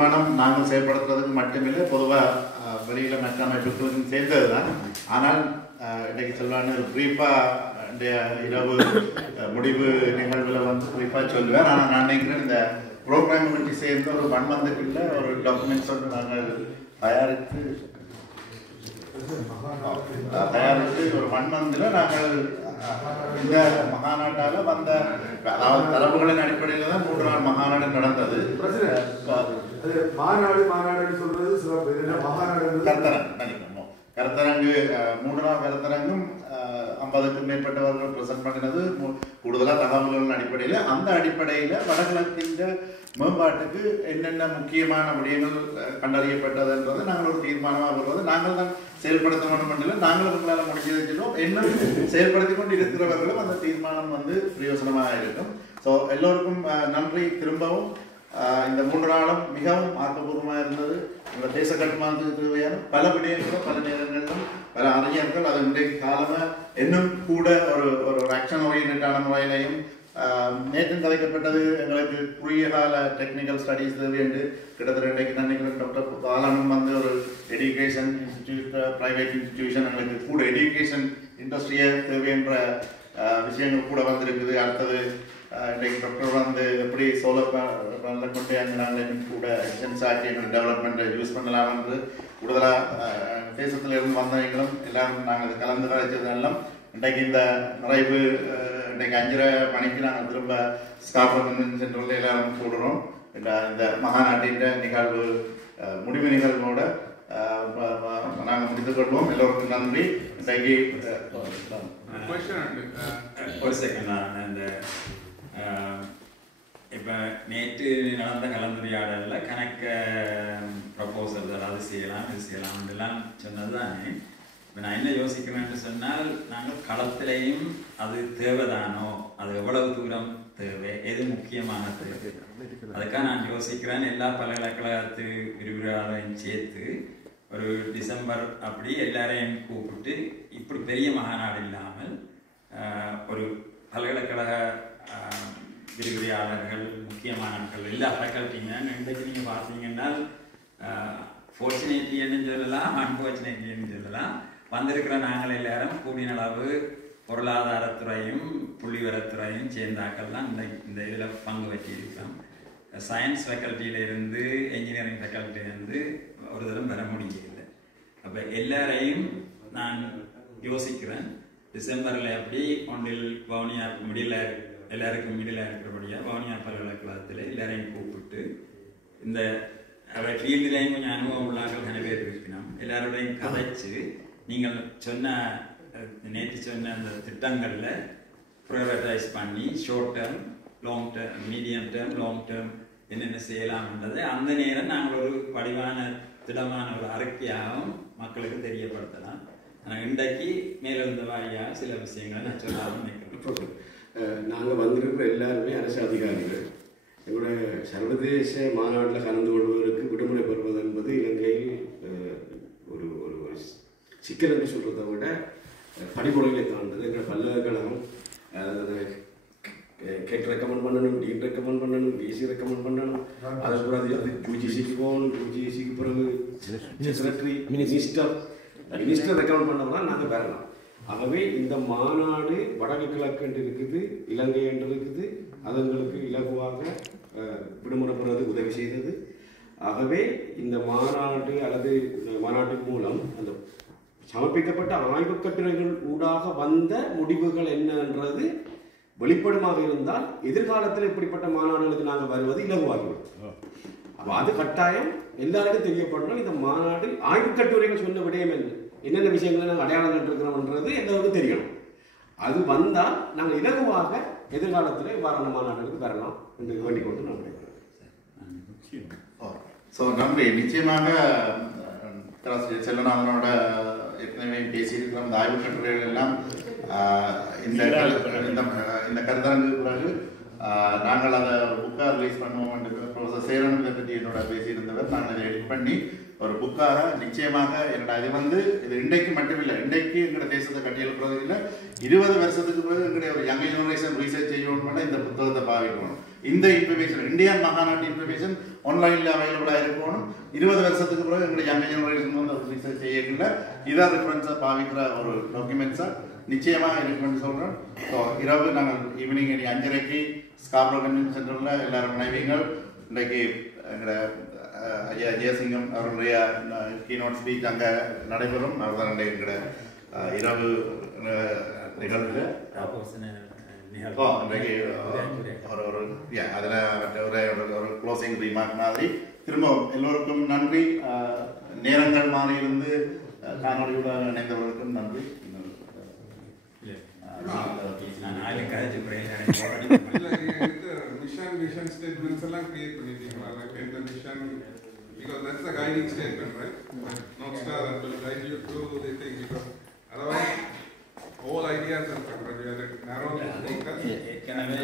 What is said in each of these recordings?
பணம் நாங்கள் செயல்படுத்துறதுக்கு மட்டுமில்லை, பொதுவாக வெளியில் மற்ற அமைப்புகளுக்கும் சேர்ந்தது தான். ஆனால் இன்றைக்கு சொல்லலான்னு ஒரு ப்ரீஃபாக இரவு முடிவு நிகழ்வில் வந்து ப்ரீஃபாக சொல்லுவேன். ஆனால் நான் நினைக்கிறேன் இந்த ப்ரோக்ராம் பற்றி சேர்ந்து ஒரு 1 மந்த்துக்குள்ள ஒரு டாக்குமெண்ட்ஸ் வந்து நாங்கள் தயாரித்து ஒரு 1 மந்தில் நாங்கள் இந்த மகாநாட்டால் வந்த அதாவது தரவுகளின் அடிப்படையில் தான் 3 நாள் மகாநாடு நடந்தது. மாநாடு சொல்றது சிறப்பு. கருத்தரங்கு 3 நாள் கருத்தரங்கும் 50க்கும் மேற்பட்டவர்கள் பிரசன்ட் பண்ணினது. கூடுதலாக தகவல்களின் அடிப்படையில் அந்த அடிப்படையில் வடகிழக்கின்ற மேம்பாட்டுக்கு என்னென்ன முக்கியமான விடயங்கள் கண்டறியப்பட்டதுன்றதை நாங்கள் ஒரு தீர்மானமாக வருவது நாங்கள் தான் செயல்படுத்த வேண்டும் என்று நாங்களும் உங்களால் முடிஞ்சதை சொல்லுவோம். இன்னும் செயல்படுத்தி கொண்டு இருக்கிறவர்களும் அந்த தீர்மானம் வந்து பிரயோசனமாக இருக்கும். ஸோ எல்லோருக்கும் நன்றி. திரும்பவும் இந்த 3 நாளும் மிகவும் ஆக்கப்பூர்வமாக இருந்தது. இந்த தேச கட்டுமானத்துக்கு தேவையான பல விடயங்களும் பல நேரங்களிலும் பல அறிஞர்கள் அது இன்றைக்கு காலமாக இன்னும் கூட ஒரு ஆக்ஷன் ஓரியன்டான முறையிலையும் நேற்று கதைக்கப்பட்டது. எங்களுக்கு குறுகிய கால டெக்னிக்கல் ஸ்டடீஸ் தேவை என்று கிட்டத்தட்ட இன்றைக்கு நினைக்கிறேன் டாக்டர் பாலனும் வந்து ஒரு எஜுகேஷன் இன்ஸ்டிடியூட் ப்ரைவேட் இன்ஸ்டிடியூஷன் எங்களுக்கு கூட எஜுகேஷன் இண்டஸ்ட்ரியை தேவை என்ற விஷயங்கள் கூட வந்திருக்குது. அடுத்தது இன்றைக்கு டாக்டர் வந்து எப்படி சோலர் பேனலை கொண்டு அங்கே நாங்கள் கூட எக்ஸ்டென்ஸ் ஆக்கி எங்கள் டெவலப்மெண்ட்டை யூஸ் பண்ணலாம் என்று கூடுதலாக தேசத்தில் இருந்து வந்தவங்களும் எல்லாரும் நாங்கள் கலந்து கழிச்சதெல்லாம் இன்றைக்கு இந்த நிறைவு இன்றைக்கு 5:30 மணிக்கு நாங்கள் திரும்ப ஸ்காப்ரன் சென்டரில் எல்லாரும் கூடுறோம். இந்த மகாநாட்டின் நிகழ்வு முடிவு நிகழ்வோட நாங்கள் முடித்துக் கொள்வோம். எல்லோருக்கும் நன்றி. இன்றைக்கு ஒரு செகண்ட் இப்போ நேற்று நடந்த கலந்துரையாடலில் கணக்க ப்ரப்போசல் அதாவது செய்யலாம் இது செய்யலாம் எல்லாம் சொன்னது தானே. இப்போ நான் என்ன யோசிக்கிறேன்னு சொன்னால் நாங்கள் களத்திலையும் அது தேவைதானோ, அது எவ்வளவு தூரம் தேவை, எது முக்கியமான தேவை, அதுக்காக நான் யோசிக்கிறேன். எல்லா பல்கலைக்கழகத்து விரிவுரையாளரையும் சேர்த்து ஒரு டிசம்பர் அப்படி எல்லாரையும் கூப்பிட்டு இப்படி பெரிய மகாநாடு இல்லாமல் ஒரு பல்கலைக்கழக விரிவுரையாளர்கள் முக்கியமானவர்கள் எல்லா ஃபேக்கல்ட்டிங்க இன்றைக்கு நீங்கள் பார்த்தீங்கன்னா ஃபார்ச்சுனேட்லின்னு சொல்லலாம், அன்ஃபார்ச்சுனேட்லின்னு சொல்லலாம். வந்திருக்கிற நாங்கள் எல்லாரும் கூடிய அளவு பொருளாதாரத்துறையும் புள்ளிவரத்துறையும் சேர்ந்தாக்கள் தான் இந்த இதில் பங்கு வச்சிருக்கிறோம். சயின்ஸ் ஃபேக்கல்ட்டியிலேருந்து என்ஜினியரிங் ஃபேக்கல்ட்டியிலேருந்து ஒரு தரம் பெற முடியல. அப்போ எல்லாரையும் நான் யோசிக்கிறேன். டிசம்பரில் எப்படி ஒன்றில் வவுனியா எல்லாருக்கும் மிடிலாக இருக்கிறபடியாக வவுனியா பல்கலைக்கழகத்தில் எல்லாரையும் கூப்பிட்டு இந்த ஃபீல்டுலேயும் கொஞ்சம் அனுபவம் உள்ளார்கள் நிறைய பேர் இருக்கணும். எல்லாரோடையும் கதைச்சு நீங்கள் சொன்ன நேற்று சொன்ன அந்த திட்டங்களில் ப்ரைவேட்டைஸ் பண்ணி short term, long term, medium term, long term என்னென்ன செய்யலாம்ன்றது அந்த நேரம் நாங்கள் ஒரு வடிவான திடமான ஒரு அறிக்கையாகவும் மக்களுக்கு தெரியப்படுத்தலாம். ஆனால் இன்றைக்கு மேலிருந்த வாரியாக சில விஷயங்களை நான் சொல்லாமல் நினைக்கிறேன். நாங்கள் வந்திருக்கிற எல்லாருமே அரசு அதிகாரிகள். எங்களுடைய சர்வதேச மாநாட்டில் கலந்து கொள்வதற்கு விடுமுறை பெறுவது என்பது இலங்கையில் ஒரு ஒரு சிக்கல் என்று சொல்கிறத விட படிமுறைகளை தாண்டது. எங்கள் பல்கலைக்கழகம் கேட் ரெக்கமெண்ட் பண்ணணும், டீன் ரெக்கமெண்ட் பண்ணணும், பிஎஸ்சி ரெக்கமெண்ட் பண்ணணும், அதை கூடாது அது யூஜிசிக்கு போகணும், யூஜிசிக்கு பிறகு செக்ரட்டரி மினிஸ்டர் ரெக்கமெண்ட் பண்ணோம்னா நாங்கள் பெறலாம். ஆகவே இந்த மாநாடு வடக்கு கிழக்கு என்று இருக்குது, இலங்கை என்று இருக்குது, அதங்களுக்கு இலகுவாக விடுமுறை பெறுவது உதவி செய்தது. ஆகவே இந்த மாநாடு அல்லது மாநாட்டின் மூலம் அந்த சமர்ப்பிக்கப்பட்ட ஆய்வுக் கட்டுரைகள் ஊடாக வந்த முடிவுகள் என்னன்றது வெளிப்படமாக இருந்தால் எதிர்காலத்தில் இப்படிப்பட்ட மாநாடுகளுக்கு நாங்கள் வருவது இலகுவாகிவிடும். அப்போ அது கட்டாயம் எல்லாருக்கும் தெரியப்படணும். இந்த மாநாடு ஆய்வுக் கட்டுரைகள் சொன்ன விடயம் என்னென்ன விஷயங்களை நாங்கள் அடையாளம் கண்டிருக்கிறோம்ன்றது எல்லாருக்கும் தெரியணும். அது வந்தால் நாங்கள் இலகுவாக எதிர்காலத்தில் இவ்வாறான மாநாடுகளுக்கு வரலாம் என்று வேண்டிக் கொண்டு நான் நினைக்கிறேன். ஸோ நன்றி. நிச்சயமாக செல்வநாதனோட ஏற்கனவே பேசியிருக்கிற அந்த ஆய்வு கட்டுரைகள் எல்லாம் இந்த கருத்தரங்குக்கு பிறகு நாங்கள் அதை புக்காக ரிலீஸ் பண்ணுவோம் என்று ப்ரொஃபஸர் சேரன் இதை பற்றி என்னோட பேசியிருந்தவர். நாங்கள் அதை எடிட் பண்ணி ஒரு புக்காக நிச்சயமாக என்னோட அது வந்து இது இன்றைக்கு மட்டுமில்லை, இன்றைக்கு எங்களோட தேசத்தை கட்டியெழுப்புறது இல்லை, 20 வருஷத்துக்கு பிறகு எங்களுடைய ஒரு யங் ஜெனரேஷன் ரீசர்ச் செய்யணும்னா இந்த புத்தகத்தை பாவிக்கணும். இந்த இன்ஃபர்மேஷன் இந்தியன் மகாநாட்டு இன்ஃபர்மேஷன் ஆன்லைனில் அவைலபிளாக இருக்கணும். 20 வருஷத்துக்கு பிறகு எங்களுடைய யங் ஜெனரேஷன் வந்து அது ரிசர்ச் செய்யல இதான் ரெஃபரன்ஸாக பாவிக்கிற ஒரு டாக்குமெண்ட்ஸாக நிச்சயமாக இருக்குன்னு சொல்கிறேன். ஸோ இரவு நாங்கள் ஈவினிங் 5:30 ஸ்காப்ரோ கன்வென்ஷன் சென்டரில் எல்லாரும் நினைவீங்கள். இன்றைக்கு எங்களோட ஐயா ஜெயசிங்கம் அவருடைய கீனோட் ஸ்பீச் அங்கே நடைபெறும். அவர் தான் எங்களோட இரவு நிகழ்வு இன்றைக்கு அதில் ஒரு க்ளோசிங் ரீமார்க் மாதிரி திரும்ப எல்லோருக்கும் நன்றி. நேரங்கள் மாறி இருந்து காணொலியுடன் இணைந்தவர்களுக்கும் நன்றி. Mission statements எல்லாம் create பண்ணிட்டீங்களா? Like the mission, because that's the guiding statement, right? North Star that will guide you through the thing, because otherwise all ideas are covered. You have to narrow the focus. ஏற்கனவே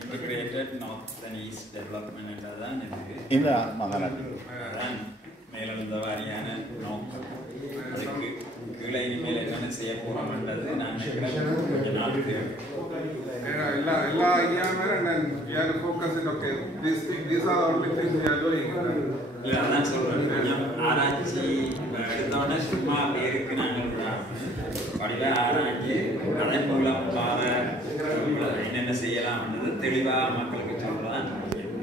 integrated north and east development என்றதான் இது. இந்த மாகாணத்தில் மேலெழுந்த வாரியான நோக்கம். அதுக்கு கீழே இனிமேல் என்னென்ன செய்ய போறோம்ன்றது நான் கொஞ்ச நாளுக்கு எல்லா ஐடியாமே and we have to focus it. Okay, these are all the things we are doing. இல்லை அதான் சொல்றேன். ஆராய்ச்சி எடுத்தோடனே சும்மா பேருக்கு நாங்கள் வடிவ ஆராய்ச்சி அதன் மூலம் பார என்னென்ன செய்யலாம்ன்றது தெளிவாக மக்களுக்கு சொல்றதான்.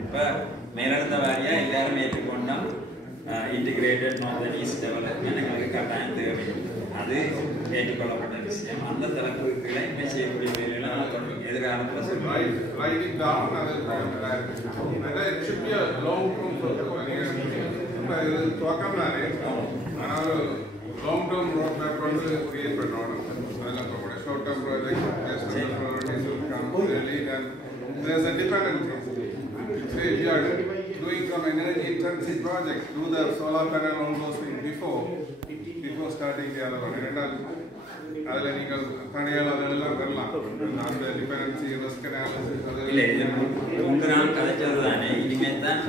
இப்போ மேலெழுந்த வாரியா எல்லாரும் ஏற்றுக்கொண்டோம். Integrated north and east development எங்களுக்கு கட்டாயம் தேவை. அது ஏற்றுக்கொள்ளப்பட்ட விஷயம். அந்த தளத்துக்கு இணைமை செய்யக்கூடிய வேலையெல்லாம் எதிர்காலத்தில் சொல்லுவாங்க. Write it down and it should be a long term program. இது துவக்கம்னாலே ஆனால் long term road map வந்து create பண்ணணும். அதில் நம்மளோட short term project national priorities will come early and there's a dependency. Say we are doing some energy intensive projects, do the solar panel on those things before starting the other one. அதில் நீங்கள் தனியால் அதெல்லாம் வரலாம். அந்த dependency risk analysis அது இல்லை உங்கள் நாள் கதைச்சது தானே. இனிமேல் தான்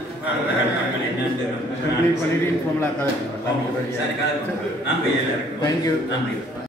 என்னென்று பண்ணிட்டு இன்ஃபார்ம்லாம் கதை சரி கதை நன்றி. தேங்க்யூ. நன்றி.